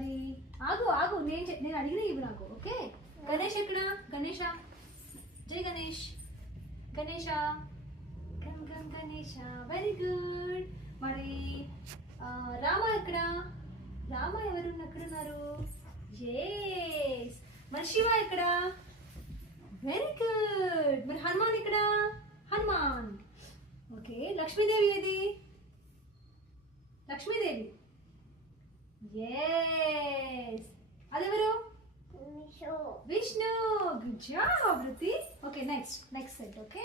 మరి ఆగు ఆగు, నేను అడిగిన ఇవి నాకు. ఓకే, గణేష్ ఎక్కడ? గణేష, జై గణేష్, గణేష, గం గం గణేష, వెరీ గుడ్. మరి రామ ఎక్కడ? రామ ఎవరు ఎక్కడున్నారు? ఎస్. మరి శివ ఎక్కడ? Very good. మరి హనుమాన్ ఎక్కడ? హనుమాన్. ఓకే, లక్ష్మీదేవి ఏది? లక్ష్మీదేవి. ఎస్. అదెవరు? Vishnu. Good job Vritti. Okay, next set. Okay,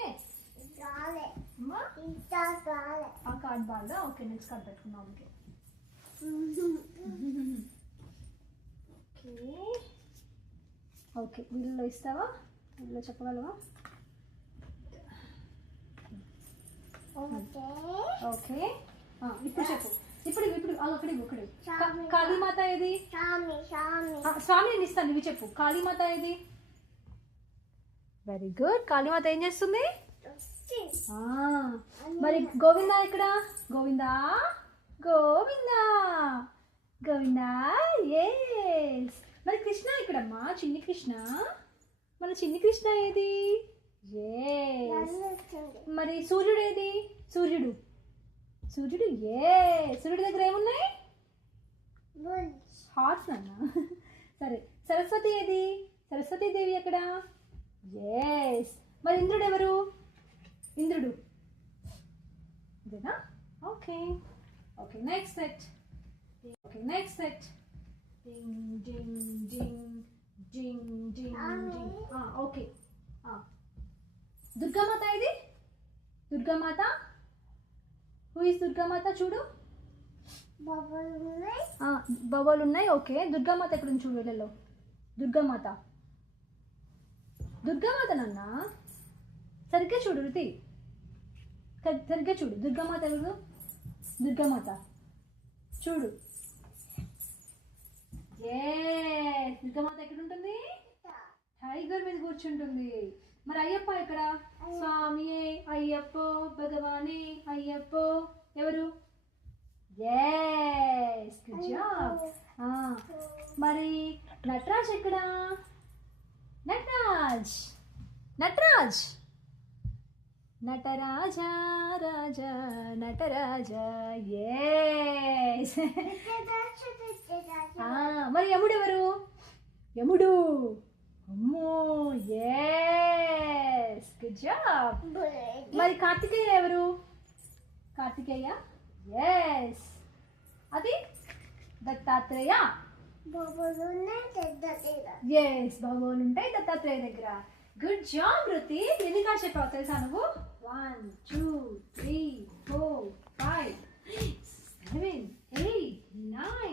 ఆ కార్డ్ బాగా. ఓకే, నెక్స్ట్ కార్డ్ పెట్టుకుందాం. ఓకే ఓకే, వీళ్ళలో ఇస్తావా? వీళ్ళలో చెప్పగలవా? ఓకే, ఇప్పుడు చెప్పు. ఇప్పుడు అక్కడ కాళీమాత ఏది? స్వామి నేను ఇస్తాను, ఇవి చెప్పు. కాళీమాత ఏది? Very good. కాళీమాత ఏం చేస్తుంది? మరి గోవిందా ఎక్కడ? గోవిందా, గోవిందా, గోవిందా. ఎస్. మరి కృష్ణ ఎక్కడమ్మా? చిన్ని కృష్ణ. మన చిన్ని కృష్ణ ఏది? ఎస్. మరి సూర్యుడు ఏది? సూర్యుడు. సూర్యుడి దగ్గర ఏమున్నాయి? హార్ట్స్ అన్న. సరే, సరస్వతి ఏది? సరస్వతీదేవి ఎక్కడ? ఎస్. మరి ఇంద్రుడు ఎవరు? ఇంద్రుడు ఇదేనా? Okay next set. Ding ding ding ding ding ding. Okay, Durgamata ఏది? దుర్గామాత. Who is Durgamata? చూడు, బొబ్బలు ఉన్నాయి. ఓకే, దుర్గామాత ఎక్కడ ఉంది? చూడు వీళ్ళలో. దుర్గామాత నాన్న, సరిగ్గా చూడు రుతి, సరిగ్గా చూడు. దుర్గామాత ఎవరు? దుర్గామాత చూడు. దుర్గామాత ఎక్కడ ఉంటుంది? టైగర్ మీద కూర్చుంటుంది. మరి అయ్యప్ప ఎక్కడ? స్వామియే అయ్యప్పో, భగవానే అయ్యప్పో. ఎవరు? Yes, good job. మరి నటరాజ్ ఎక్కడ? నటరాజ్ నటరాజా రాజా నటరాజా. ఎస్. మరి యముడు ఎవరు? యముడు. అమ్మో, ఎస్, గుడ్ జాబ్. మరి కార్తికేయ ఎవరు? కార్తికేయ. ఎస్. అది దత్తాత్రేయ. ఎస్, బాబోలు ఉంటాయి దత్తాత్రేయ దగ్గర. Good job Ruthi. ఎన్ని కార్డ్స్ చెప్పావు తెలుసా నువ్వు? 1 2 3 4 5 7 8 9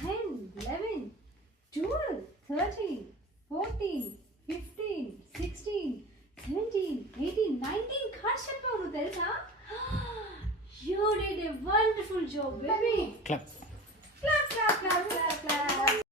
10 11 12 13 14 15 16 17 18 19 కార్డ్స్ చెప్పావు నువ్వు తెలుసా? You did a wonderful job, baby. Clap.